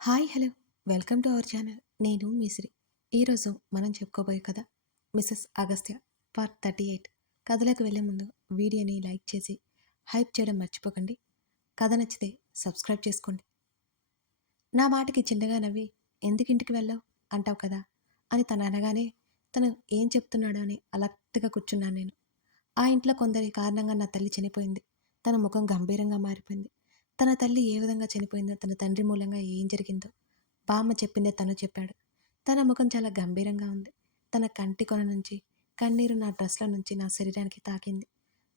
Hi hello welcome to our channel. నేను మిశ్రీ. ఈరోజు మనం చెప్పుకోబోయే కథ మిసెస్ అగస్త్య పార్ట్ 38. కథలోకి వెళ్ళే ముందు వీడియోని లైక్ చేసి హైప్ చేయడం మర్చిపోకండి. కథ నచ్చితే సబ్స్క్రైబ్ చేసుకోండి. నా మాటకి చిన్నగా నవ్వి ఎందుకు ఇంటికి వెళ్ళావు అంటావు కదా అని తను అనగానే తను ఏం చెప్తున్నాడో అని అలర్ట్గా కూర్చున్నాను నేను. ఆ ఇంట్లో కొందరి కారణంగా నా తల్లి చనిపోయింది. తన ముఖం గంభీరంగా మారిపోయింది. తన తల్లి ఏ విధంగా చనిపోయిందో, తన తండ్రి మూలంగా ఏం జరిగిందో బామ్మ చెప్పిందే తను చెప్పాడు. తన ముఖం చాలా గంభీరంగా ఉంది. తన కంటి కొన నుంచి కన్నీరు నా డ్రెస్ల నుంచి నా శరీరానికి తాకింది.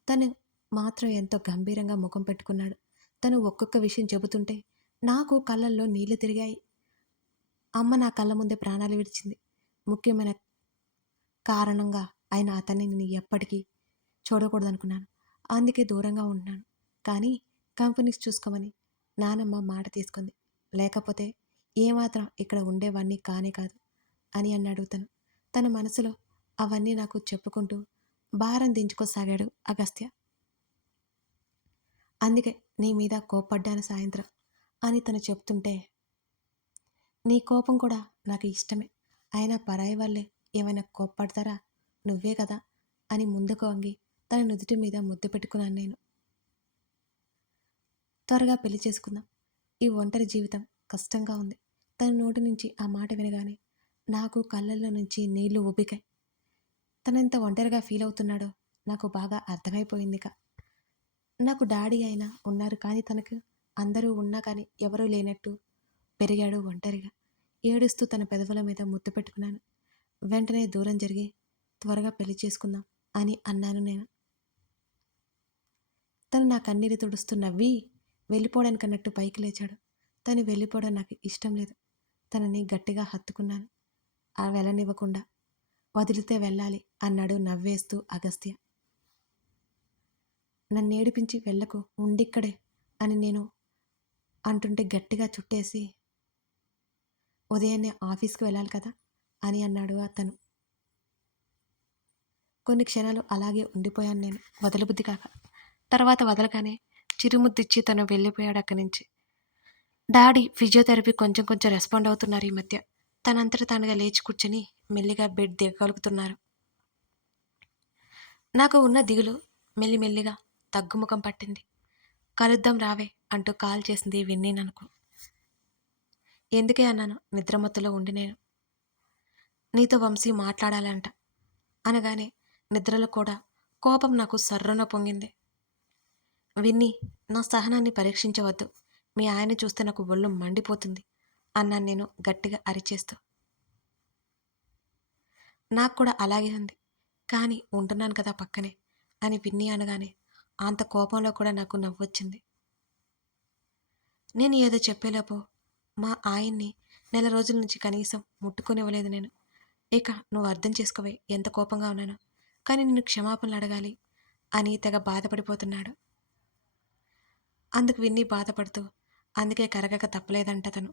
తను మాత్రం ఎంతో గంభీరంగా ముఖం పెట్టుకున్నాడు. తను ఒక్కొక్క విషయం చెబుతుంటే నాకు కళ్ళల్లో నీళ్లు తిరిగాయి. అమ్మ నా కళ్ళ ముందే ప్రాణాలు విడిచింది. ముఖ్యమైన కారణంగా ఆయన అతన్ని నేను ఎప్పటికీ చూడకూడదనుకున్నాను. అందుకే దూరంగా ఉంటున్నాను. కానీ కంపెనీస్ చూసుకోమని నానమ్మ మాట తీసుకుంది. లేకపోతే ఏమాత్రం ఇక్కడ ఉండేవాణ్ణి కానే కాదు అని అన్నాడు తను. తన మనసులో అవన్నీ నాకు చెప్పుకుంటూ భారం దించుకోసాగాడు అగస్త్య. అందుకే నీ మీద కోప్పడ్డాను సాయంత్రం అని తను చెప్తుంటే, నీ కోపం కూడా నాకు ఇష్టమే. అయినా పరాయి వాళ్ళే ఏమైనా కోప్పడతారా? నువ్వే కదా అని ముందుకు వంగి తన నుదుటి మీద ముద్దు పెట్టుకున్నాను నేను. త్వరగా పెళ్లి చేసుకుందాం. ఈ ఒంటరి జీవితం కష్టంగా ఉంది. తన నోటి నుంచి ఆ మాట వినగానే నాకు కళ్ళల్లో నుంచి నీళ్లు ఉబికాయి. తనెంత ఒంటరిగా ఫీల్ అవుతున్నాడో నాకు బాగా అర్థమైపోయిందిక. నాకు డాడీ అయినా ఉన్నారు, కానీ తనకు అందరూ ఉన్నా కానీ ఎవరూ లేనట్టు పెరిగాడు ఒంటరిగా. ఏడుస్తూ తన పెదవుల మీద ముద్దు పెట్టుకున్నాను. వెంటనే దూరం జరిగి త్వరగా పెళ్లి చేసుకుందాం అని అన్నాను నేను. తను నా కన్నీరు తుడుస్తూ నవ్వి వెళ్ళిపోవడానికన్నట్టు పైకి లేచాడు. తను వెళ్ళిపోవడం నాకు ఇష్టం లేదు. తనని గట్టిగా హత్తుకున్నాను. ఆ వెళ్ళనివ్వకుండా. వదిలితే వెళ్ళాలి అన్నాడు నవ్వేస్తూ అగస్త్య. నన్నేడిపించి వెళ్ళకు, ఉండిక్కడే అని నేను అంటుంటే గట్టిగా చుట్టేసి, ఉదయాన్నే ఆఫీస్కి వెళ్ళాలి కదా అని అన్నాడు అతను. కొన్ని క్షణాలు అలాగే ఉండిపోయాను నేను, వదలబుద్ధి కాక. తర్వాత వదలగానే చిరుముద్దిచ్చి తను వెళ్ళిపోయాడు అక్కడి నుంచి. డాడీ ఫిజియోథెరపీ కొంచెం కొంచెం రెస్పాండ్ అవుతున్నారు ఈ మధ్య. తనంతట తానుగా లేచి కూర్చొని మెల్లిగా బెడ్ దిగగలుగుతున్నారు. నాకు ఉన్న దిగులు మెల్లిమెల్లిగా తగ్గుముఖం పట్టింది. కలుద్దాం రావే అంటూ కాల్ చేసింది విన్నీ నాకు. ఎందుకే అన్నాను నిద్రమత్తులో ఉండి నేను. నీతో వంశీ మాట్లాడాలంట అనగానే నిద్రలో కూడా కోపం నాకు సర్రున పొంగింది. విన్నీ, నా సహనాన్ని పరీక్షించవద్దు. మీ ఆయన చూస్తే నాకు ఒళ్ళు మండిపోతుంది అన్నాను నేను గట్టిగా అరిచేస్తూ. నాకు కూడా అలాగే ఉంది, కానీ ఉంటున్నాను కదా పక్కనే అని విన్నీ అనగానే అంత కోపంలో కూడా నాకు నవ్వొచ్చింది. నేను ఏదో చెప్పేలోపు మా ఆయన్ని నెల రోజుల నుంచి కనీసం ముట్టుకొనివ్వలేదు నేను. ఇక నువ్వు అర్థం చేసుకోవే ఎంత కోపంగా ఉన్నానో. కానీ నిన్ను క్షమాపణలు అడగాలి అని తెగ బాధపడిపోతున్నాడు. అందుకు విన్నీ బాధపడుతూ, అందుకే కరగక తప్పలేదంట తను.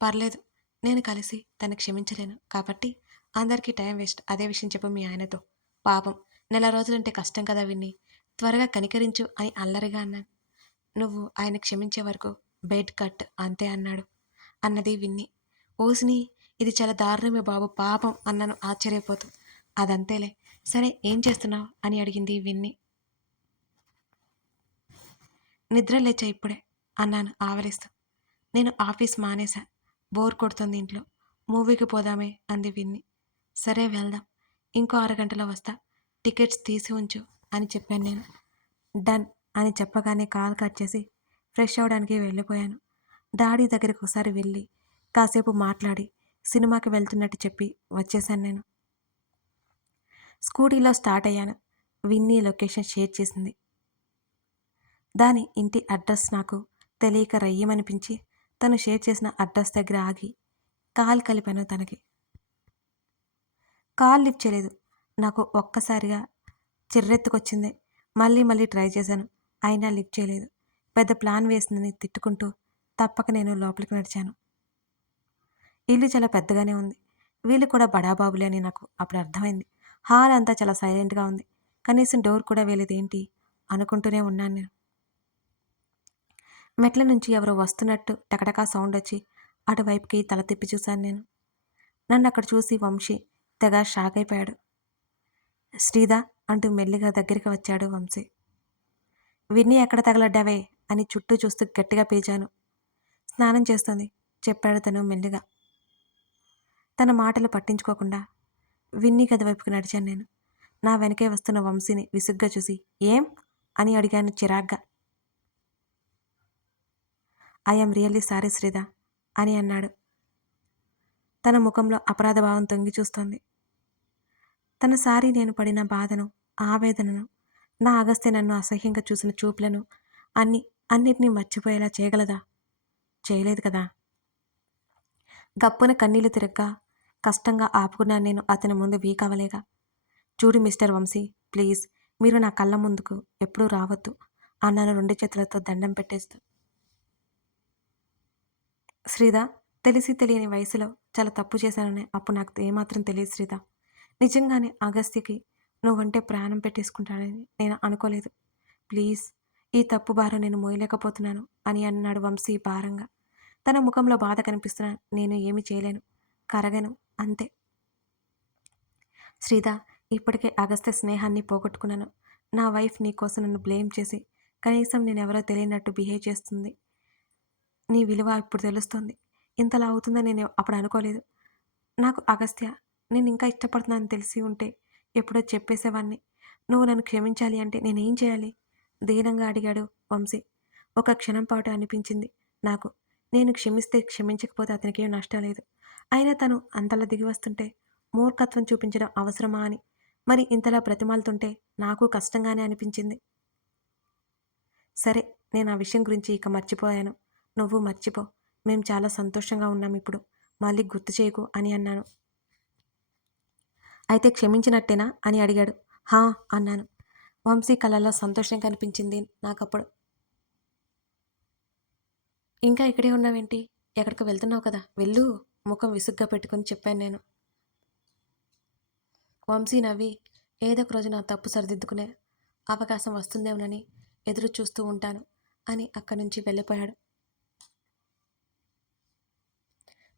పర్లేదు, నేను కలిసి తను క్షమించలేను కాబట్టి అందరికీ టైం వేస్ట్. అదే విషయం చెప్పు మీ ఆయనతో. పాపం నెల రోజులంటే కష్టం కదా విన్నీ, త్వరగా కనికరించు అని అల్లరిగా అన్నాను. నువ్వు ఆయన క్షమించే వరకు బెడ్ కట్ అంతే అన్నాడు అన్నది విన్ని. ఓసిని, ఇది చాలా దారుణమే బాబు, పాపం అన్నాను ఆశ్చర్యపోతూ. అదంతేలే, సరే ఏం చేస్తున్నావు అని అడిగింది విన్ని. నిద్ర లేచా ఇప్పుడే అన్నాను ఆవలిస్తూ. నేను ఆఫీస్ మానేశా, బోర్ కొడుతుంది ఇంట్లో, మూవీకి పోదామే అంది విన్ని. సరే వెళ్దాం, ఇంకో అరగంటలో వస్తా, టికెట్స్ తీసి ఉంచు అని చెప్పాను నేను. డన్ అని చెప్పగానే కాల్ కట్ చేసి ఫ్రెష్ అవడానికి వెళ్ళిపోయాను. డాడీ దగ్గరికి ఒకసారి వెళ్ళి కాసేపు మాట్లాడి సినిమాకి వెళ్తున్నట్టు చెప్పి వచ్చేసాను నేను. స్కూటీలో స్టార్ట్ అయ్యాను. విన్నీ లొకేషన్ షేర్ చేసింది. దాని ఇంటి అడ్రస్ నాకు తెలియక రయ్యమనిపించి తను షేర్ చేసిన అడ్రస్ దగ్గర ఆగి కాల్ కలిపాను తనకి. కాల్ లిఫ్ట్ చేయలేదు. నాకు ఒక్కసారిగా చిర్రెత్తుకొచ్చింది. మళ్ళీ మళ్ళీ ట్రై చేశాను, అయినా లిఫ్ట్ చేయలేదు. పెద్ద ప్లాన్ వేసిందని తిట్టుకుంటూ తప్పక నేను లోపలికి నడిచాను. ఇల్లు చాలా పెద్దగానే ఉంది. వీళ్ళు కూడా బడాబాబులే అని నాకు అప్పుడు అర్థమైంది. హాల్ అంతా చాలా సైలెంట్గా ఉంది. కనీసం డోర్ కూడా వేలేదేంటి అనుకుంటూనే ఉన్నాను నేను. మెట్ల నుంచి ఎవరో వస్తున్నట్టు టకటకా సౌండ్ వచ్చి అటువైపుకి తల తిప్పి చూశాను నేను. నన్ను అక్కడ చూసి వంశీ తెగ షాక్ అయిపోయాడు. శ్రీదా అంటూ మెల్లిగా దగ్గరికి వచ్చాడు వంశీ. విన్నీ ఎక్కడ తగలడ్డావే అని చుట్టూ చూస్తూ గట్టిగా పిలిచాను. స్నానం చేస్తుంది చెప్పాడు తను మెల్లిగా. తన మాటలు పట్టించుకోకుండా విన్నీ గది వైపుకి నడిచాను నేను. నా వెనకే వస్తున్న వంశీని విసుగ్గా చూసి ఏం అని అడిగాను చిరాగ్గా. ఐఎమ్ రియల్లీ సారీ శ్రీదా అని అన్నాడు. తన ముఖంలో అపరాధభావం తొంగి చూస్తోంది. తన సారీ నేను పడిన బాధను, ఆవేదనను, నా అగస్త్య నన్ను అసహ్యంగా చూసిన చూపులను అన్నిటినీ మర్చిపోయేలా చేయగలదా? చేయలేదు కదా. గప్పున కన్నీళ్లు తిరగ్గా కష్టంగా ఆపుకున్నాను నేను అతని ముందు వీక్ అవ్వలేగా. చూడు మిస్టర్ వంశీ, ప్లీజ్ మీరు నా కళ్ళ ముందుకు ఎప్పుడూ రావద్దు అన్నాను 2 చేతులతో దండం పెట్టేస్తూ. శ్రీదా, తెలిసి తెలియని వయసులో చాలా తప్పు చేశానని అప్పుడు నాకు ఏమాత్రం తెలియదు శ్రీదా. నిజంగానే అగస్త్యకి నువ్వంటే ప్రాణం పెట్టేసుకుంటానని నేను అనుకోలేదు. ప్లీజ్ ఈ తప్పు భారం నేను మోయలేకపోతున్నాను అని అన్నాడు వంశీ భారంగా. తన ముఖంలో బాధ కనిపిస్తున్నా నేను ఏమీ చేయలేను, కరగను అంతే. శ్రీదా, ఇప్పటికే అగస్త్య స్నేహాన్ని పోగొట్టుకున్నాను. నా వైఫ్ నీ కోసం నన్ను బ్లేమ్ చేసి కనీసం నేనెవరో తెలియనట్టు బిహేవ్ చేస్తుంది. నీ విలువ ఇప్పుడు తెలుస్తుంది. ఇంతలా అవుతుందని నేను అప్పుడు అనుకోలేదు. నాకు అగస్త్య నేను ఇంకా ఇష్టపడుతున్నానని తెలిసి ఉంటే ఎప్పుడో చెప్పేసేవాణ్ణి. నువ్వు నన్ను క్షమించాలి అంటే నేనేం చేయాలి? దీనంగా అడిగాడు వంశీ. ఒక క్షణం పాటు అనిపించింది నాకు, నేను క్షమిస్తే క్షమించకపోతే అతనికేం నష్టం లేదు. అయినా తను అంతలా దిగి వస్తుంటే మూర్ఖత్వం చూపించడం అవసరమా అని, మరి ఇంతలా బ్రతిమాలుతుంటే నాకు కష్టంగానే అనిపించింది. సరే, నేను ఆ విషయం గురించి ఇక మర్చిపోయాను. నువ్వు మర్చిపో. మేం చాలా సంతోషంగా ఉన్నాం ఇప్పుడు. మళ్ళీ గుర్తు చేయకు అని అన్నాను. అయితే క్షమించినట్టేనా అని అడిగాడు. హా అన్నాను. వంశీ కళ్ళల్లో సంతోషం కనిపించింది నాకప్పుడు. ఇంకా ఇక్కడే ఉన్నావేంటి? ఎక్కడికి వెళ్తున్నావు కదా, వెళ్ళు ముఖం విసుగ్గా పెట్టుకుని చెప్పాను నేను. వంశీ నవ్వి ఏదో ఒక రోజు నా తప్పు సరిదిద్దుకునే అవకాశం వస్తుందేమోనని ఎదురు చూస్తూ ఉంటాను అని అక్కడి నుంచి వెళ్ళిపోయాడు.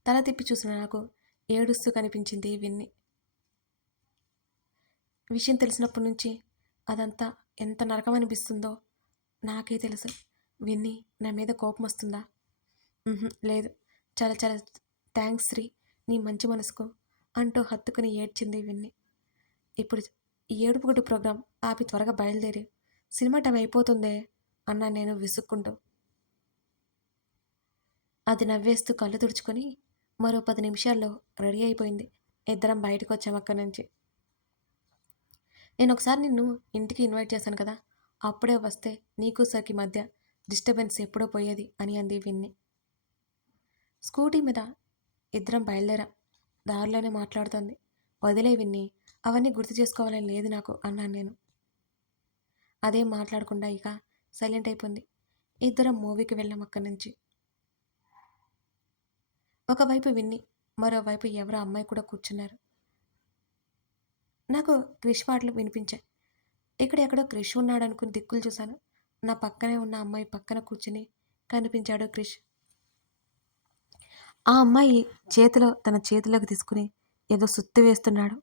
తల తిప్పి చూసిన నాకు ఏడుస్తూ కనిపించింది విన్ని. విషయం తెలిసినప్పటి నుంచి అదంతా ఎంత నరకం అనిపిస్తుందో నాకే తెలుసు. విన్ని నా మీద కోపం వస్తుందా? లేదు. చాలా చాలా థ్యాంక్స్ శ్రీ, నీ మంచి మనసుకు అంటూ హత్తుకుని ఏడ్చింది విన్ని. ఇప్పుడు ఈ ఏడుపుగొట్టు ప్రోగ్రాం ఆపి త్వరగా బయలుదేరి సినిమా టైం అయిపోతుందే అన్నా నేను విసుక్కుంటూ. అది నవ్వేస్తూ కళ్ళు తుడుచుకొని మరో 10 నిమిషాల్లో రెడీ అయిపోయింది. ఇద్దరం బయటకు వచ్చాం అక్కడి నుంచి. నేను ఒకసారి నిన్ను ఇంటికి ఇన్వైట్ చేశాను కదా, అప్పుడే వస్తే నీకు సరికి మధ్య డిస్టర్బెన్స్ ఎప్పుడో పోయేది అని అంది విన్ని. స్కూటీ మీద ఇద్దరం బయలుదేరాం. దారిలోనే మాట్లాడుతోంది. వదిలే విన్ని, అవన్నీ గుర్తు చేసుకోవాలని లేదు నాకు అన్నాను నేను. అదేం మాట్లాడకుండా ఇక సైలెంట్ అయిపోయింది. ఇద్దరం మూవీకి వెళ్ళాం అక్కడి నుంచి. ఒకవైపు విన్ని, మరోవైపు ఎవరో అమ్మాయి కూడా కూర్చున్నారు. నాకు క్రిష్ మాటలు వినిపించాయి. ఎక్కడో క్రిష్ ఉన్నాడనుకుని దిక్కులు చూశాను. నా పక్కనే ఉన్న అమ్మాయి పక్కన కూర్చుని కనిపించాడు క్రిష్. ఆ అమ్మాయి చేతిలో తన చేతిలోకి తీసుకుని ఏదో సుత్తి వేస్తున్నాడు.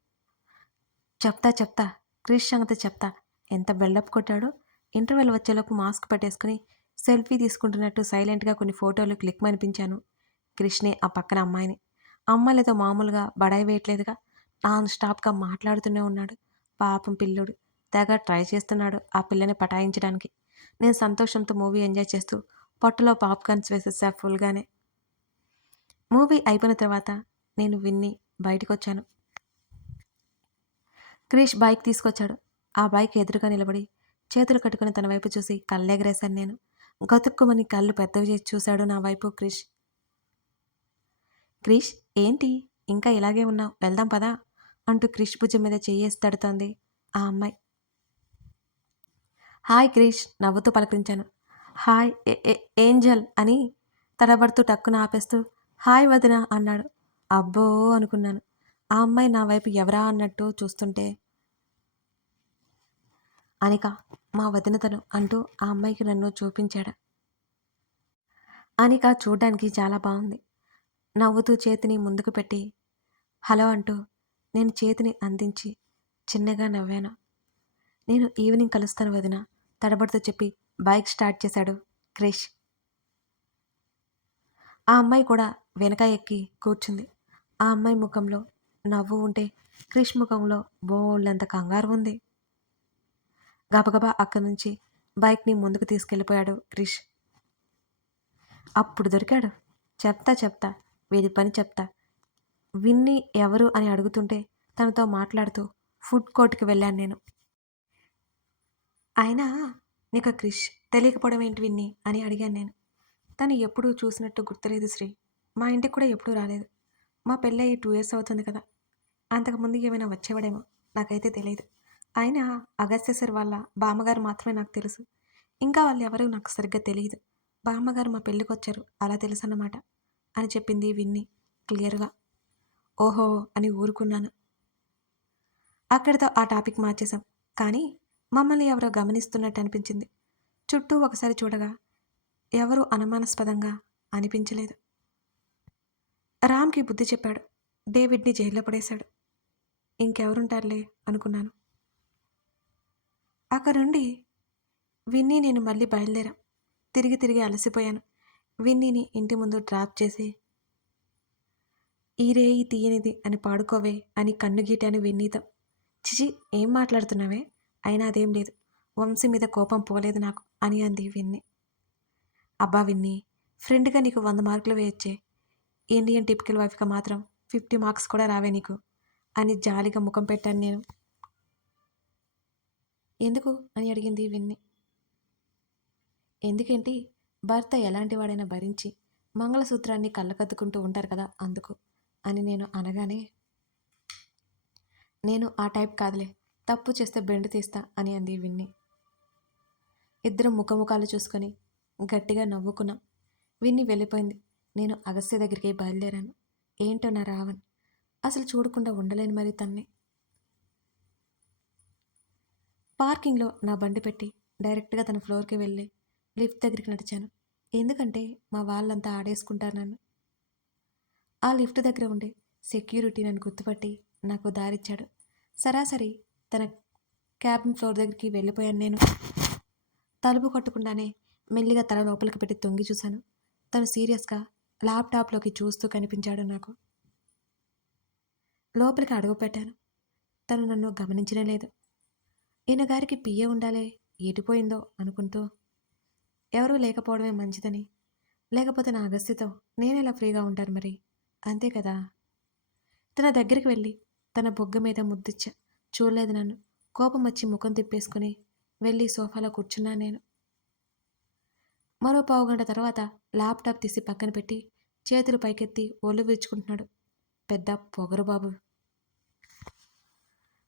చెప్తా క్రిష్ సంగతి చెప్తా. ఎంత బిల్డప్ కొట్టాడో. ఇంటర్వెల్ వచ్చేలోపు మాస్క్ పెట్టేసుకుని సెల్ఫీ తీసుకుంటున్నట్టు సైలెంట్గా కొన్ని ఫోటోలు క్లిక్ అనిపించాను క్రిష్ని ఆ పక్కన అమ్మాయిని. అమ్మాయిలతో మామూలుగా బడాయి వేయట్లేదుగా, నాన్ స్టాప్గా మాట్లాడుతూనే ఉన్నాడు. పాపం పిల్లోడు తెగ ట్రై చేస్తున్నాడు ఆ పిల్లని పటాయించడానికి. నేను సంతోషంతో మూవీ ఎంజాయ్ చేస్తూ పొట్టలో పాప్కార్న్స్ వేసేసా ఫుల్గానే. మూవీ అయిపోయిన తర్వాత నేను విన్ని బయటకొచ్చాను. క్రిష్ బైక్ తీసుకొచ్చాడు. ఆ బైక్ ఎదురుగా నిలబడి చేతులు కట్టుకుని తన వైపు చూసి కళ్ళెగరేశాను నేను. గతుక్కుమని కళ్ళు పెద్దవి చేసి చూశాడు నా వైపు క్రిష్. క్రిష్, ఏంటి ఇంకా ఇలాగే ఉన్నావు, వెళ్దాం పదా అంటూ క్రిష్ భుజం మీద చెయ్యేసి తడుతోంది ఆ అమ్మాయి. హాయ్ క్రిష్ నవ్వుతూ పలకరించాను. హాయ్ ఏంజల్ అని తడబడుతూ టక్కున ఆపేస్తూ హాయ్ వదిన అన్నాడు. అబ్బో అనుకున్నాను. ఆ అమ్మాయి నా వైపు ఎవరా అన్నట్టు చూస్తుంటే అనిక, మా వదిన తను అంటూ ఆ అమ్మాయికి నన్ను చూపించాడు. అనిక చూడ్డానికి చాలా బాగుంది. నవ్వుతూ చేతిని ముందుకు పెట్టి హలో అంటూ నేను చేతిని అందించి చిన్నగా నవ్వాను. నేను ఈవినింగ్ కలుస్తాను వదిన తడబడుతూ చెప్పి బైక్ స్టార్ట్ చేశాడు క్రిష్. ఆ అమ్మాయి కూడా వెనక ఎక్కి కూర్చుంది. ఆ అమ్మాయి ముఖంలో నవ్వు ఉంటే క్రిష్ ముఖంలో బోళ్ళంత కంగారు ఉంది. గబగబా అక్కడి నుంచి బైక్ని ముందుకు తీసుకెళ్ళిపోయాడు క్రిష్. అప్పుడు దొరికాడు. చెప్తా వీడి పని చెప్తా. విన్ని ఎవరు అని అడుగుతుంటే తనతో మాట్లాడుతూ ఫుడ్ కోర్ట్కి వెళ్ళాను నేను. అయినా నీకు క్రిష్ తెలియకపోవడం ఏంటి విన్ని అని అడిగాను నేను. తను ఎప్పుడూ చూసినట్టు గుర్తులేదు శ్రీ. మా ఇంటికి కూడా ఎప్పుడూ రాలేదు. మా పెళ్ళయి 2 years అవుతుంది కదా. అంతకుముందు ఏమైనా వచ్చేవాడేమో నాకైతే తెలియదు. అయినా అగస్త్య సార్ వాళ్ళ బామ్మగారు మాత్రమే నాకు తెలుసు. ఇంకా వాళ్ళు ఎవరూ నాకు సరిగ్గా తెలియదు. బామ్మగారు మా పెళ్ళికొచ్చారు అలా తెలుసన్నమాట అని చెప్పింది విన్ని క్లియర్గా. ఓహో అని ఊరుకున్నాను. అక్కడితో ఆ టాపిక్ మార్చేశాం. కానీ మమ్మల్ని ఎవరో గమనిస్తున్నట్టు అనిపించింది. చుట్టూ ఒకసారి చూడగా ఎవరూ అనుమానాస్పదంగా అనిపించలేదు. రామ్కి బుద్ధి చెప్పాడు. డేవిడ్ని జైల్లో పడేశాడు. ఇంకెవరుంటారులే అనుకున్నాను. అక్కడుండి విన్నీ నేను మళ్ళీ బయలుదేరాం. తిరిగి అలసిపోయాను. విన్నీని ఇంటి ముందు డ్రాప్ చేసి ఈ రేయి తీయనిది అని పాడుకోవే అని కన్ను గీటాను విన్నీతో. చిచి ఏం మాట్లాడుతున్నావే? అయినా అదేం లేదు. వంశీ మీద కోపం పోలేదు నాకు అని అంది విన్ని. అబ్బా విన్నీ, ఫ్రెండ్గా నీకు 100 మార్కులు వేయొచ్చే. ఇండియన్ టిపికల్ వైఫ్గా మాత్రం 50 మార్క్స్ కూడా రావే నీకు అని జాలిగా ముఖం పెట్టాను నేను. ఎందుకు అని అడిగింది విన్ని. ఎందుకేంటి, భర్త ఎలాంటి వాడైనా భరించి మంగళసూత్రాన్ని కళ్ళకద్దుకుంటూ ఉంటారు కదా అందుకు అని నేను అనగానే, నేను ఆ టైప్ కాదులే, తప్పు చేస్తే బెండు తీస్తా అని అంది విన్ని. ఇద్దరం ముఖముఖాలు చూసుకొని గట్టిగా నవ్వుకున్నాం. విన్ని వెళ్ళిపోయింది. నేను అగస్త్య దగ్గరికి బయలుదేరాను. ఏంటో నా రావణ్, అసలు చూడకుండా ఉండలేను మరి తన్ని. పార్కింగ్లో నా బండి పెట్టి డైరెక్ట్గా తన ఫ్లోర్కి వెళ్ళి లిఫ్ట్ దగ్గరికి నడిచాను. ఎందుకంటే మా వాళ్ళంతా ఆడేసుకుంటారు నన్ను. ఆ లిఫ్ట్ దగ్గర ఉండే సెక్యూరిటీ నన్ను గుర్తుపట్టి నాకు దారిచ్చాడు. సరాసరి తన క్యాబిన్ ఫ్లోర్ దగ్గరికి వెళ్ళిపోయాను నేను. తలుపు కొట్టకుండానే మెల్లిగా తల లోపలికి పెట్టి తొంగి చూశాను. తను సీరియస్గా ల్యాప్టాప్లోకి చూస్తూ కనిపించాడు నాకు. లోపలికి అడుగుపెట్టాను. తను నన్ను గమనించనే లేదు. ఈయన గారికి పియ్య ఉండాలే, ఎటుపోయిందో అనుకుంటూ ఎవరూ లేకపోవడమే మంచిదని, లేకపోతే నా అగస్త్యతో నేనెలా ఫ్రీగా ఉంటాను మరి, అంతే కదా. తన దగ్గరికి వెళ్ళి తన బొగ్గ మీద ముద్దిచ్చా. చూడలేదు నన్ను. కోపం వచ్చి ముఖం తిప్పేసుకుని వెళ్ళి సోఫాలో కూర్చున్నా నేను. మరో పావుగంట తర్వాత ల్యాప్టాప్ తీసి పక్కన పెట్టి చేతులు పైకెత్తి ఒళ్ళు విరుచుకుంటున్నాడు పెద్ద పొగరు బాబు.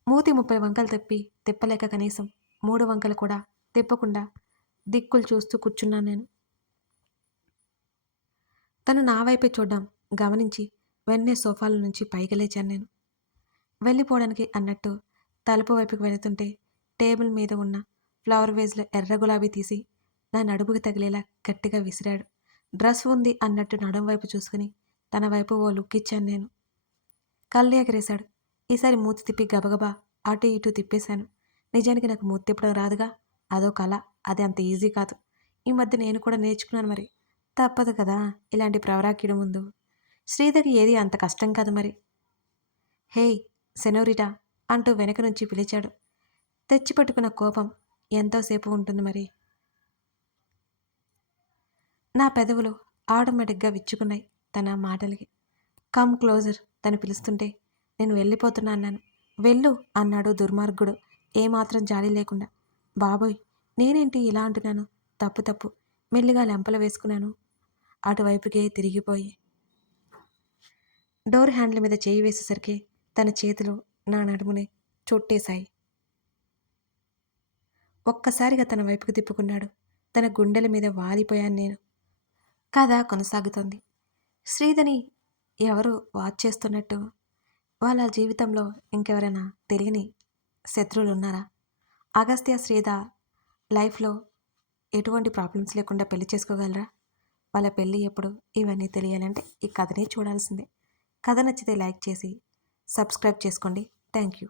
మూతి 30 వంకలు తిప్పలేక కనీసం 3 వంకలు కూడా తిప్పకుండా దిక్కులు చూస్తూ కూర్చున్నాను నేను. తను నా వైపే చూడ్డం గమనించి వెన్నే సోఫాల నుంచి పైకి లేచాను నేను. వెళ్ళిపోవడానికి అన్నట్టు తలుపు వైపుకి వెళుతుంటే టేబుల్ మీద ఉన్న ఫ్లవర్ వేజ్లో ఎర్ర గులాబీ తీసి నా నడుముకి తగిలేలా గట్టిగా విసిరాడు. డ్రెస్ ఉంది అన్నట్టు నడుం వైపు చూసుకుని తన వైపు ఓ లుక్ ఇచ్చాను నేను. కళ్ళు ఎగరేశాడు. ఈసారి మూతి తిప్పి గబగబా అటు ఇటు తిప్పేశాను. నిజానికి నాకు మూతి తిప్పడం రాదుగా, అదో కళ. అది అంత ఈజీ కాదు. ఈ మధ్య నేను కూడా నేర్చుకున్నాను మరి. తప్పదు కదా ఇలాంటి ప్రవరాకిడు ముందు. శ్రీధకి ఏది అంత కష్టం కాదు మరి. హేయ్ సెనోరిటా అంటూ వెనక నుంచి పిలిచాడు. తెచ్చిపెట్టుకున్న కోపం ఎంతోసేపు ఉంటుంది మరి. నా పెదవులు ఆటోమేటిక్గా విచ్చుకున్నాయి తన మాటలకి. కమ్ క్లోజర్ తను పిలుస్తుంటే నేను వెళ్ళిపోతున్నా అన్నాను. వెళ్ళు అన్నాడు దుర్మార్గుడు ఏమాత్రం జాలి లేకుండా. బాబోయ్, నేనేంటి ఇలా అంటున్నాను? తప్పు మెల్లిగా లెంపలు వేసుకున్నాను అటువైపుకే తిరిగిపోయి. డోర్ హ్యాండిల్ మీద చేయి వేసేసరికి తన చేతులు నా నడుముని చుట్టేశాయి. ఒక్కసారిగా తన వైపుకు తిప్పుకున్నాడు. తన గుండెల మీద వాలిపోయాను నేను. కథ కొనసాగుతోంది. శ్రీధని ఎవరు వాచ్ చేస్తున్నట్టు వాళ్ళ జీవితంలో ఇంకెవరైనా తెలియని శత్రువులు ఉన్నారా? అగస్త్య శ్రీధ లైఫ్లో ఎటువంటి ప్రాబ్లమ్స్ లేకుండా పెళ్లి చేసుకోగలరా? వాళ్ళ పెళ్ళి ఎప్పుడు, ఇవన్నీ తెలియాలంటే ఈ కథని చూడాల్సిందే. కథ నచ్చితే లైక్ చేసి సబ్స్క్రైబ్ చేసుకోండి. Thank you.